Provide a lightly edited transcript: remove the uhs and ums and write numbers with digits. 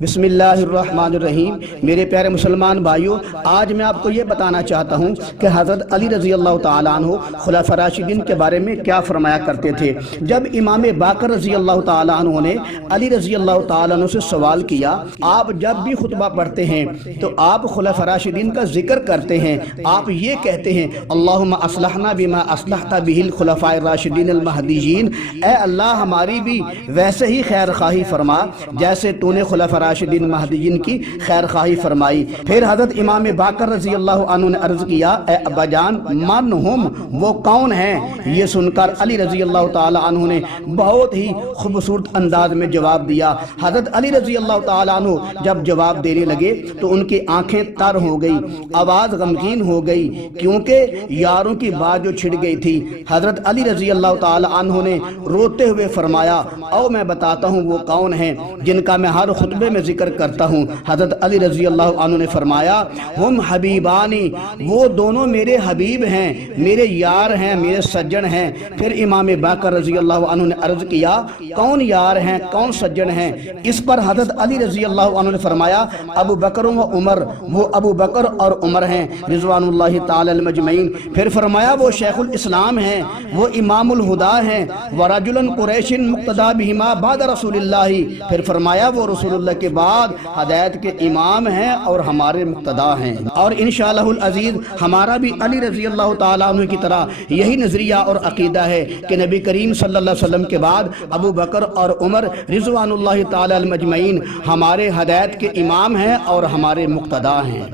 بسم اللہ الرحمن الرحیم۔ میرے پیارے مسلمان بھائیوں، آج میں آپ کو یہ بتانا چاہتا ہوں کہ حضرت علی رضی اللہ تعالیٰ عنہ خلفاء راشدین کے بارے میں کیا فرمایا کرتے تھے۔ جب امام باقر رضی اللہ تعالیٰ عنہ نے علی رضی اللہ تعالیٰ عنہ سے سوال کیا، آپ جب بھی خطبہ پڑھتے ہیں تو آپ خلفاء راشدین کا ذکر کرتے ہیں، آپ یہ کہتے ہیں اللہم اصلحنا بما اصلحت بہ الخلفاء الراشدین المہدیین، اے اللہ ہماری بھی ویسے ہی خیر خواہی فرما جیسے تو نے خلفاء راشدین مہدیین کی خیر خواہی فرمائی۔ پھر حضرت امام باقر رضی اللہ عنہ نے عرض کیا، اے ابا جان من ہم، وہ کون ہیں؟ یہ سن کر علی رضی اللہ تعالی عنہ نے بہت ہی خوبصورت انداز میں جواب دیا۔ حضرت علی رضی اللہ تعالی عنہ جب جواب دینے لگے تو ان کی آنکھیں تر ہو گئی، آواز غمگین ہو گئی، کیونکہ یاروں کی بات جو چھڑ گئی تھی۔ حضرت علی رضی اللہ تعالی عنہ نے روتے ہوئے فرمایا، او میں بتاتا ہوں وہ کون ہیں جن کا میں ہر خطبے میں ذکر کرتا ہوں۔ حضرت علی رضی اللہ عنہ نے فرمایا، ہم حبیبانی، وہ دونوں میرے حبیب ہیں، میرے یار ہیں، میرے سجن ہیں۔ پھر امام باقر رضی اللہ عنہ نے عرض کیا، کون یار ہیں، کون سجن ہیں؟ اس پر حضرت علی رضی اللہ عنہ نے فرمایا، ابو بکر و عمر، وہ ابو بکر اور عمر ہیں رضوان اللہ تعالی المجمعین۔ پھر فرمایا، وہ شیخ الاسلام ہیں، وہ امام الہدا ہیں، ورجل قریش مقتدی بہما بعد رسول اللہ۔ پھر فرمایا، وہ رسول اللہ کے بعد ہدایت کے امام ہیں اور ہمارے مقتدا ہیں۔ اور انشاءاللہ العزیز ہمارا بھی علی رضی اللہ تعالیٰ عنہ کی طرح یہی نظریہ اور عقیدہ ہے کہ نبی کریم صلی اللہ علیہ وسلم کے بعد ابو بکر اور عمر رضوان اللہ تعالی المجمعین ہمارے ہدایت کے امام ہیں اور ہمارے مقتدا ہیں۔